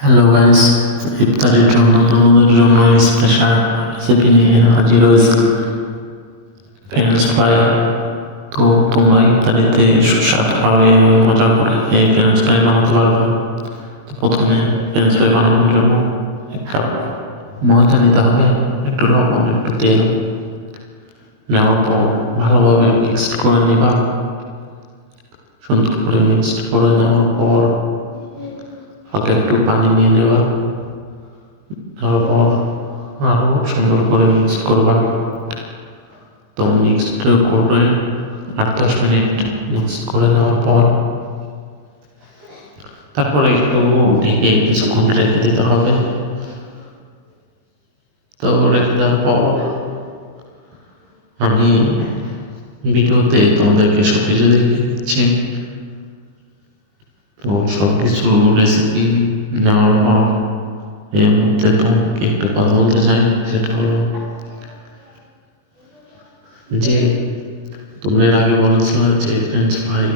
Hello guys, ইফতারের জন্য তোমাদের জন্য স্পেশাল রেসিপি নিয়ে হাজির হয়েছি ফ্রেঞ্চ ফ্রাই। তো তোমরা ইফতারিতে সুস্বাদুভাবে মজা করে এই ফ্রেঞ্চ ফ্রাই বানাতে পারবে। তো প্রথমে ফ্রেঞ্চ ফ্রাই বানানোর জন্য এক কাপ ময়দা নিতে হবে, একটু লবণ, একটু তেল নেওয়ার পর ভালোভাবে মিক্সড করে নেবা। সুন্দর করে মিক্সড করে নেওয়ার পর হালকা একটু পানি নিয়ে নেওয়া, তারপর আরও সুন্দর করে মিক্স করবা। তো মিক্সড করে 8-10 মিনিট মিক্স করে নেওয়ার পর তারপরে একটু ঢেকে কিছুক্ষণ রেখে দিতে হবে। তো রেখে দেওয়ার পর আমি ভিডিওতে তোমাদেরকে সব কিছু দেখিয়ে দিচ্ছি। তো সব কিছু রেসিপি নেওয়ার পর এর মধ্যে তোমাকে একটা কথা বলতে চাই, সেটা হলো যে তুমি এর আগে বলেছিল যে ফ্রেঞ্চ ফ্রাই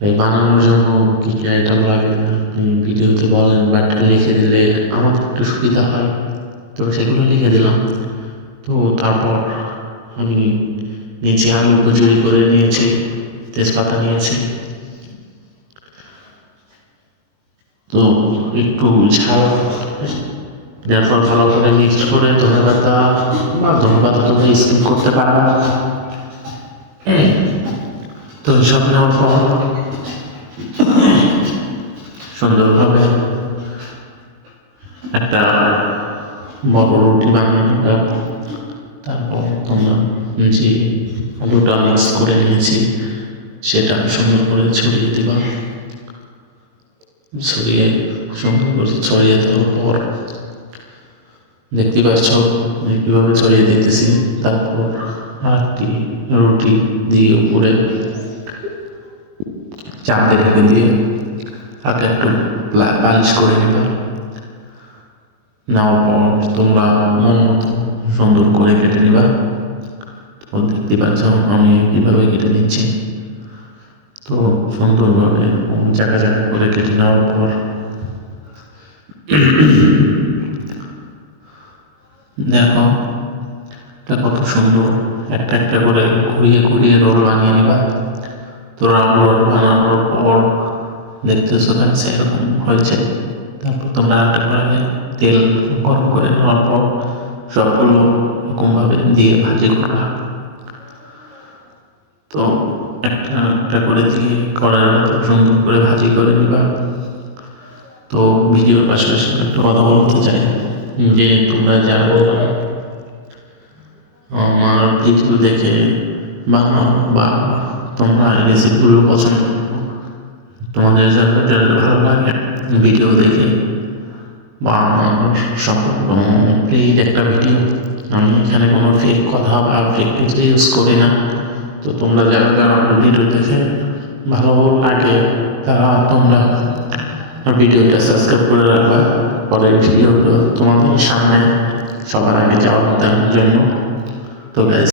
এই বানানোর জন্য কী কী আইটেম লাগে ভিডিওতে বলেন, বাট লিখে দিলে আমার একটু সুবিধা হয়। তো সেগুলো লিখে দিলাম। তো তারপর আমি নিচে আলু কচুরি করে নিয়েছি, তেজপাতা নিয়েছি। তো একটু ঝাল দেওয়ার পর ভালো করে মিক্সড করে ধনেপাতা তুমি স্কিপ করতে পারো। তো সব নেওয়ার পর সুন্দরভাবে একটা বড় রুটি বানিয়ে নেবে। তারপর তোমরা যে আলুটা মিক্স করে নিয়েছি সেটা সুন্দর করে ছড়িয়ে দেবা। সুন্দর করে ছড়িয়ে দেওয়ার পর দেখতে পাচ্ছ কীভাবে ছড়িয়ে দিতেছি। তারপর আরেকটি রুটি দিয়ে উপরে চাপতে রেখে দিয়ে হাতে একটু পালিশ করে নেবা। নেওয়ার পর তোমরা মন সুন্দর করে কেটে নেবা। তো দেখতে পাচ্ছ আমি কীভাবে কেটে নিচ্ছি। তো সুন্দরভাবে জায়গা জায়গা করে কেটে নেওয়ার পর দেখো এটা কত সুন্দর একটা একটা করে ঘুরিয়ে ঘুরিয়ে রোল বানিয়ে নেবা। তো রোল বানানোর পর দেখতেছো গাছ এরকম হয়েছে। তারপর তোমরা একটা করে তেল গরম করে নেওয়ার পর সবগুলো এরকমভাবে দিয়ে ভাজি করবা। তো একটা একটা করে দিয়ে কড়াইয়ের মতো সুন্দর করে ভাজি করে নিবা। তো ভিডিওর পাশাপাশি একটা কথা বলতে চাই যে তোমরা যারা আমার ভিডিও দেখে বানাও বা তোমরা রেসিপিগুলো পছন্দ তোমাদের যাদের ভালো লাগে ভিডিও দেখে বা আমার সব প্লেট একটা ভিডিও, আমি এখানে কোনো ফেক কথা বা ফেক কিছু ইউজ করি না। তো তোমরা যারা যারা ভিডিও দেখে ভালো লাগে তারা তোমরা ভিডিওটা সাবস্ক্রাইব করে রাখবা, পরের ভিডিওগুলো তোমাদের সামনে সবার আগে যাওয়ার জন্য। তো